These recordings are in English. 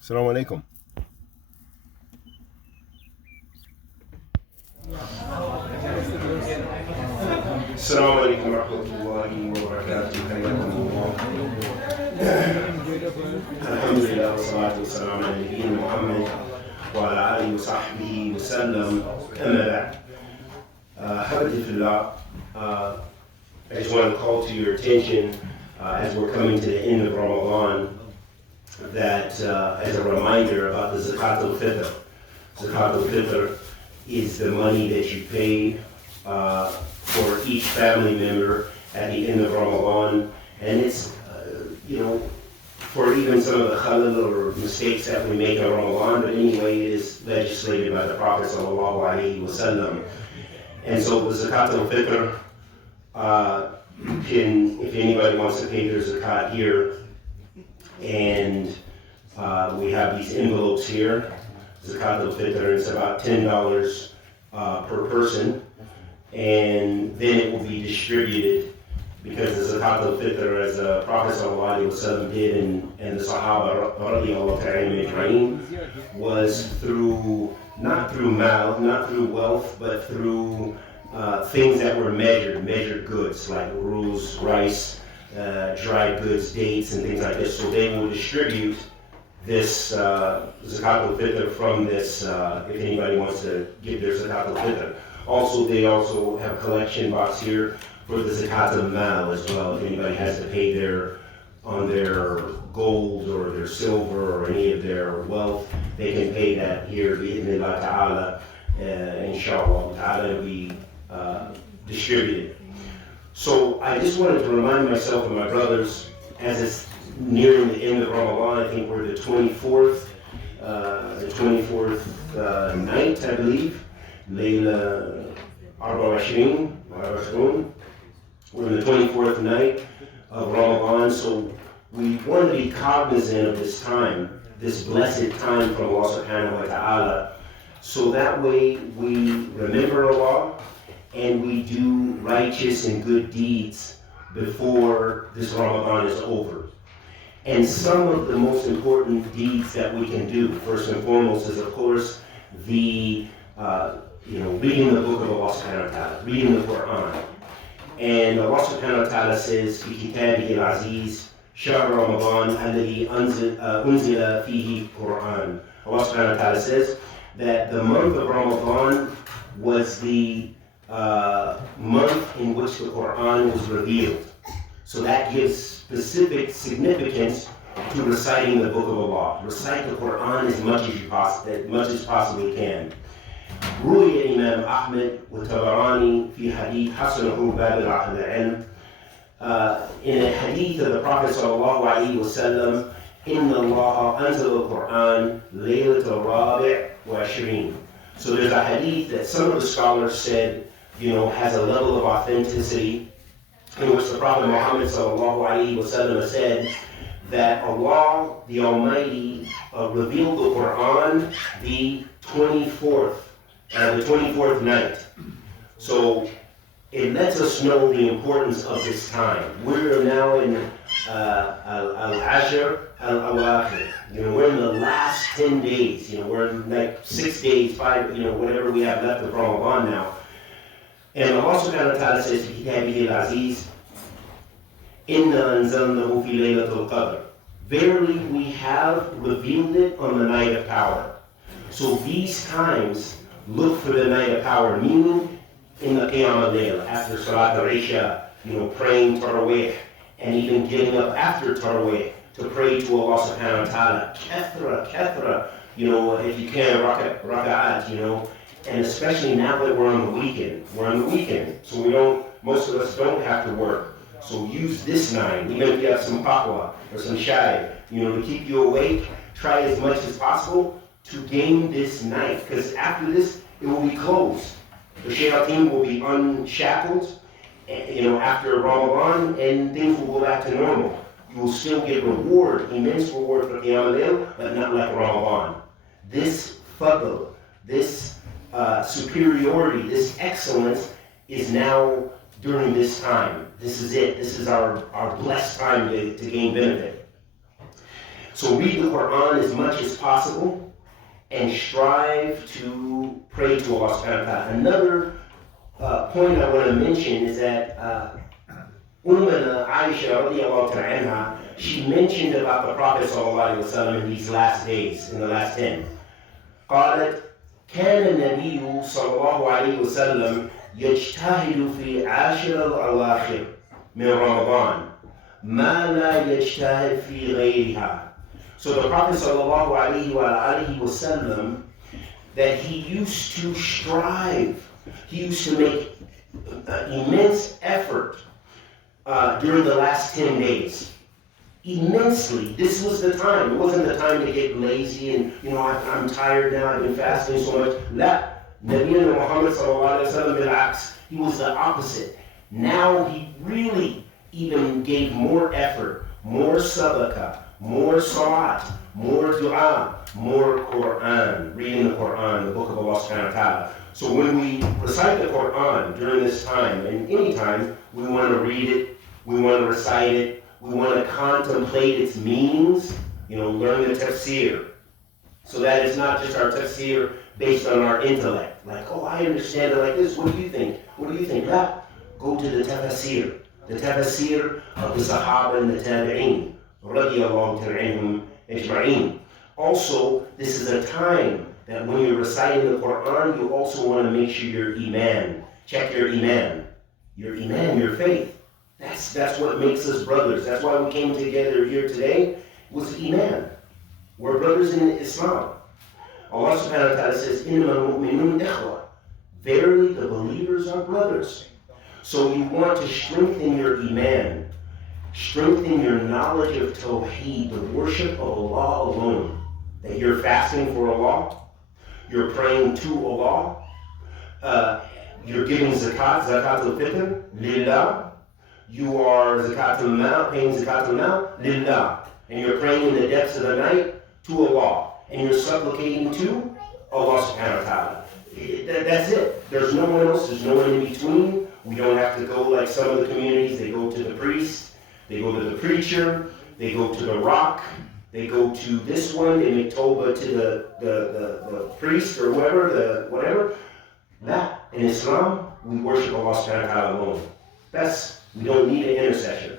Assalamu alaikum. Assalamu alaikum wa rahmatullahi wa barakatuh. Alhamdulillah wa salatu wa salam ala nabiyyina Muhammad wa ala alihi wa sahbihi wa sallam. Amma ba'd. Habibti fillah, I just want to call to your attention as we're coming to the end of Ramadan that as a reminder about the zakat al-fitr. Zakat al-fitr is the money that you pay for each family member at the end of Ramadan, and it's for even some of the khalal or mistakes that we make in Ramadan, but anyway, it is legislated by the Prophet sallallahu alaihi wasallam. And so the zakat al-fitr, you can, if anybody wants to pay their zakat here, and we have these envelopes here. Zakat al-fitr is about $10 per person, and then it will be distributed because the zakat al-fitr, as the Prophet ﷺ did and the Sahaba radiallahu ta'ala was through, not through mal, not through wealth, but through things that were measured goods like rules, rice, dried goods, dates, and things like this. So they will distribute this zakat al-fitr from this, if anybody wants to give their zakat al-fitr. Also, they also have a collection box here for the zakat al-mal as well. If anybody has to pay on their gold or their silver or any of their wealth, they can pay that here, bi'idhnillah ta'ala, inshallah ta'ala, it'll be distributed. So I just wanted to remind myself and my brothers, as it's nearing the end of Ramadan, I think we're the 24th night, I believe, Layla Arba Ashrin. We're in the 24th night of Ramadan, so we want to be cognizant of this time, this blessed time from Allah subhanahu wa ta'ala, so that way we remember Allah and we do righteous and good deeds before this Ramadan is over. And some of the most important deeds that we can do, first and foremost, is of course the reading the book of Allah subhanahu wa ta'ala, reading the Quran. And Allah subhanahu wa ta'ala says, في كتابه العزيز شهر رمضان الذي أنزل فيه القرآن. Allah subhanahu wa ta'ala says that the month of Ramadan was the month in which the Quran was revealed. So that gives specific significance to reciting the book of Allah. Recite the Quran as much as possibly can. روي الإمام أحمد والطبراني في حديث حسنه باب العلم. In a hadith of the Prophet sallallahu alaihi wasallam, إن الله أنزل القرآن ليلة الرابع وعشرين. So there's a hadith that some of the scholars said, has a level of authenticity, in which the Prophet Muhammad sallallahu alaihi wasallam said that Allah, the Almighty, revealed the Quran the 24th night. So it lets us know the importance of this time. We're now in Al-Ashr Al-Awakhir. We're in the last 10 days. We're in like 6 days, 5, whatever we have left of Ramadan now. And Allah subhanahu wa ta'ala says, في كتابه العزيز إِنَّا أَنزَلْنَهُ فِي لَيْلَةِ الْقَدْرِ. Verily we have revealed it on the night of power. So these times, look for the night of power, meaning in the Qiyam al-Layl, after Salat al-Isha, praying Taraweeh, and even getting up after Taraweeh to pray to Allah subhanahu wa ta'ala. Kathra, if you can, raka'at, and especially now that we're on the weekend. We're on the weekend, so most of us don't have to work. So use this 9, even if you have some qahwa or some shai, to keep you awake. Try as much as possible to gain this night, because after this, it will be closed. The shayateen will be unshackled, after Ramadan, and things will go back to normal. You will still get immense reward for Qiyam al-Layl, but not like Ramadan. This fadl, this superiority, this excellence is now during this time. This is it. This is our blessed time to gain benefit. So read the Quran as much as possible and strive to pray to Allah subhanahu wa ta'ala. Another point I want to mention is that Ummana Aisha radiallahu ta'ala anha, she mentioned about the Prophet sallallahu alaihi wasallam in these last days, in the last 10. قالت كان النبي صلى الله عليه وسلم يجتهد في عاشر الأواخر من رمضان ما لا يجتهد في غيرها. So the Prophet sallallahu alaihi wasallam, that he used to strive, he used to make immense effort during the last 10 days. Immensely. This was the time. It wasn't the time to get lazy and, I'm tired now, I've been fasting so much. La. Nabiyyuna Muhammad sallallahu alayhi wa sallam bil-aks. He was the opposite. Now he really even gave more effort, more sadaqah, more salat, more dua, more Quran, reading the Quran, the book of Allah subhanahu wa ta'ala. So when we recite the Quran during this time, and any time, we want to read it, we want to recite it, we want to contemplate its meanings, learn the tafsir. So that it's not just our tafsir based on our intellect. Like, oh, I understand it like this. What do you think? What do you think? That, go to the tafsir. The tafsir of the Sahaba and the Tabi'een. Radiyallahu anhum ajma'een. Also, this is a time that when you're reciting the Quran, you also want to make sure your iman. Check your iman. Your iman, your faith. That's what makes us brothers. That's why we came together here today, was iman. We're brothers in Islam. Allah subhanahu wa ta'ala says, إِنَّمَا الْمُؤْمِنُونَ إِخْوَةٌ. Verily, the believers are brothers. So you want to strengthen your iman, strengthen your knowledge of Tawheed, the worship of Allah alone. That you're fasting for Allah, you're praying to Allah, you're giving zakat al-fitr, lillah. You are zakat al-mal, paying zakat al-mal, lillah. And you're praying in the depths of the night to Allah. And you're supplicating to Allah subhanahu wa ta'ala. That's it. There's no one else, there's no one in between. We don't have to go like some of the communities. They go to the priest, they go to the preacher, they go to the rock, they go to this one, they make tawbah to the priest or whatever. That, in Islam, we worship Allah subhanahu wa ta'ala alone. We don't need an intercession.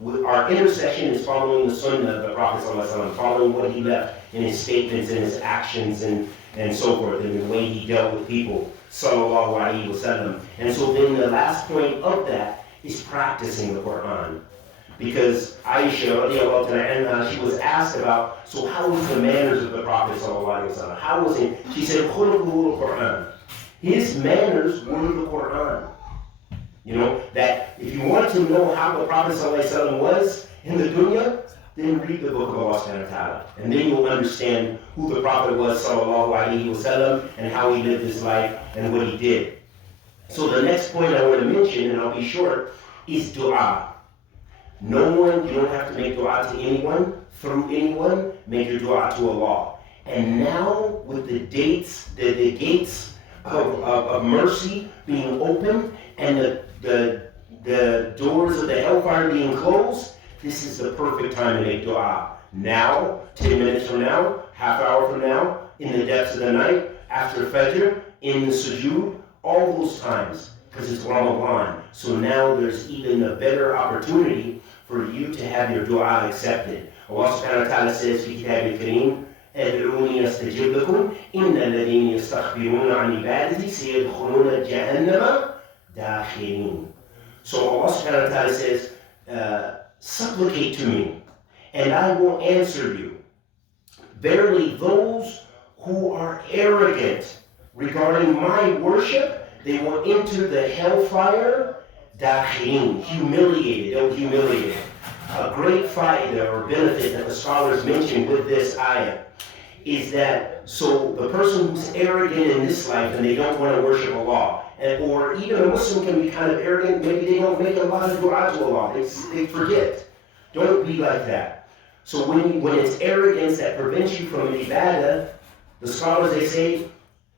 Our intercession is following the sunnah of the Prophet ﷺ, following what he left in his statements and his actions and so forth, and the way he dealt with people, sallallahu alaihi wasallam. And so then the last point of that is practicing the Quran. Because Aisha, radiallahu anha, she was asked about, so how was the manners of the Prophet sallallahu alaihi wasallam? How was it? She said, khuluquhu al-Quran. His manners were the Quran. That if you want to know how the Prophet ﷺ was in the dunya, then read the book of Allah subhanahu wa ta'ala. And then you'll understand who the Prophet was sallallahu alaihi wasallam and how he lived his life and what he did. So the next point I want to mention, and I'll be short, is dua. You don't have to make dua to anyone, through anyone, make your dua to Allah. And now with the gates of mercy being open and the doors of the hellfire being closed, this is the perfect time to make dua. Now, 10 minutes from now, half hour from now, in the depths of the night, after Fajr, in the sujood, all those times, because it's Ramadan. So now there's even a better opportunity for you to have your dua accepted. Allah subhanahu wa ta'ala says, في كتاب الكريم, ادعوني استجب لكم إن الذين يستكبرون عن عبادتي سيدخلون جهنم داخلين. So Allah subhanahu wa ta'ala says, supplicate to me, and I will answer you. Verily, those who are arrogant regarding my worship, they will enter the hellfire, dakhilin, humiliated, they'll be humiliated. A great faida or benefit that the scholars mention with this ayah is that, so the person who's arrogant in this life and they don't want to worship Allah, or even a Muslim can be kind of arrogant, maybe they don't make a lot of dua to Allah, they forget. Don't be like that. So when it's arrogance that prevents you from ibadah, the scholars, they say,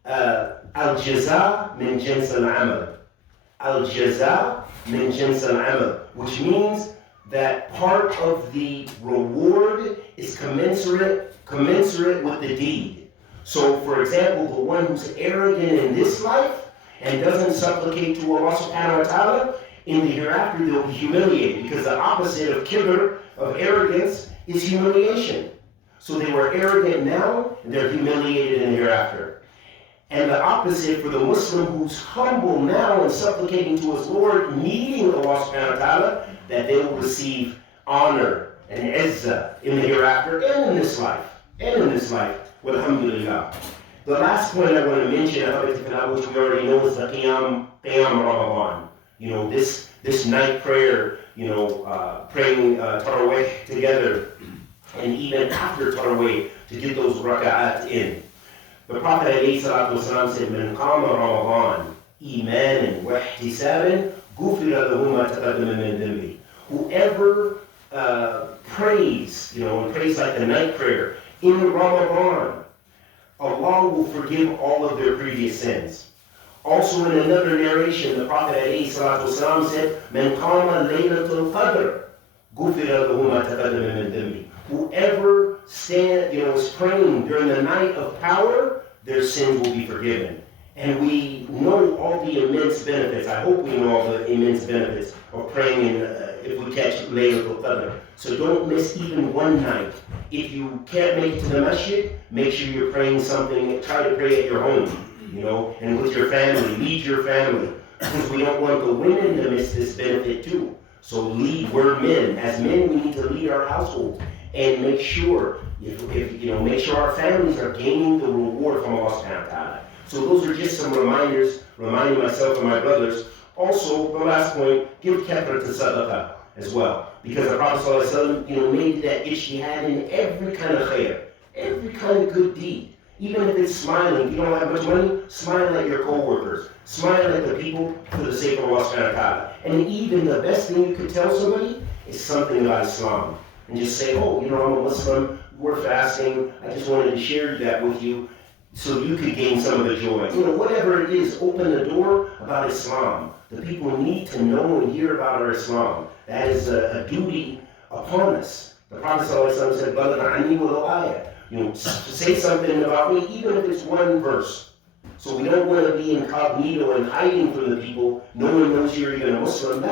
al-jaza min jins al-amal. Al-jaza min jins al-amal, which means that part of the reward is commensurate with the deed. So, for example, the one who's arrogant in this life and doesn't supplicate to Allah subhanahu wa ta'ala, in the hereafter they'll be humiliated, because the opposite of kibr, of arrogance, is humiliation. So they were arrogant now, and they're humiliated in the hereafter. And the opposite for the Muslim who's humble now and supplicating to his Lord, needing Allah subhanahu wa ta'ala, that they will receive honor and izzah in the hereafter and in this life. Alhamdulillah. The last point I want to mention, which we already know, is the Qiyam Ramadan. You know, this night prayer, you know, praying Taraweeh together, and even after Taraweeh, to get those raka'at in. The Prophet ﷺ said, "Man qama Ramadan imanan wa ihtisaban, ghufira lahu ma taqaddama min dhanbi." Whoever prays, you know, and prays like the night prayer in Ramadan, Allah will forgive all of their previous sins. Also in another narration, the Prophet ﷺ said, "Man qama laylatul qadr, ghufira lahu ma taqaddama min dhanbi." Whoever is praying during the night of power, their sins will be forgiven. And we know all the immense benefits. I hope we know all the immense benefits of praying if we catch Laylatul Qadr. So don't miss even one night. If you can't make it to the Masjid, make sure you're praying something. Try to pray at your home, you know, and with your family. Lead your family, because we don't want the women to miss this benefit too. So we're men. As men, we need to lead our household and make sure, make sure our families are gaining the reward from Allah subhanahu wa ta'ala. So those are just some reminders, reminding myself and my brothers. Also, the last point, give kathra to sadaqah as well. Because the Prophet ﷺ, made that ijtihad in every kind of khair, every kind of good deed. Even if it's smiling, you don't have much money, smile at your co-workers. Smile at the people for the sake of Allah subhanahu wa ta'ala. And even the best thing you could tell somebody is something about Islam. And just say, oh, I'm a Muslim, we're fasting, I just wanted to share that with you so you could gain some of the joy. Whatever it is, open the door about Islam. The people need to know and hear about our Islam. That is a duty upon us. The Prophet ﷺ said, "Balagh anni walau ayah." Say something about me, even if it's one verse. So we don't want to be incognito and hiding from the people. No one knows you're even a Muslim.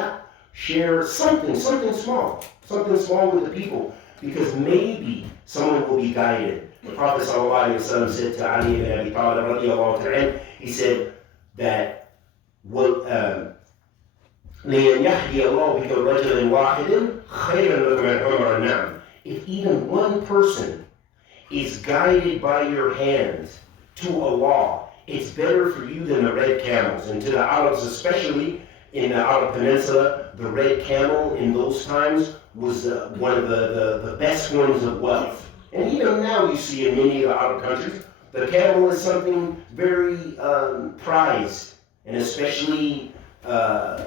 Share something small with the people, because maybe someone will be guided. The Prophet ﷺ said to Ali ibn Abi Talib radiallahu ta'ala, he said that if even one person is guided by your hand to Allah, it's better for you than the red camels. And to the Arabs, especially in the Arab Peninsula, the red camel in those times was one of the best forms of wealth. And even now you see in many of the Arab countries, the camel is something very prized, and especially a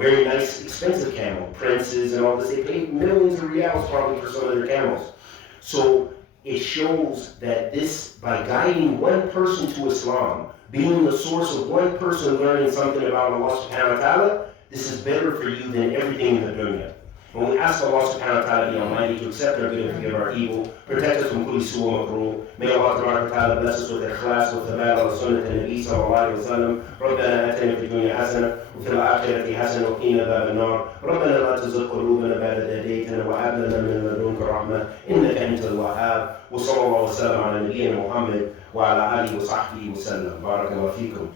very nice, expensive camel. Princes and all this, they pay millions of riyals probably for some of their camels. So it shows that this, by guiding one person to Islam, being the source of one person learning something about Allah subhanahu wa ta'ala, this is better for you than everything in the dunya. When we ask Allah subhanahu wa ta'ala, the Almighty, to accept our good and forgive our evil, protect us from kulli su wa makruh. May Allah tabarak wa ta'ala bless us with ikhlas, with thabat ala sunnah al-Nabi sallallahu alayhi wa sallam. ربنا آتنا في الدنيا حسنة وفي الآخرة حسنة وقنا عذاب النار. ربنا لا تزغ قلوبنا بعد إذ هديتنا وهب لنا من لدنك رحمة إنك أنت الوهاب. وصلى الله وسلم على نبينا محمد وعلى آله وصحبه وسلم. بارك الله فيكم.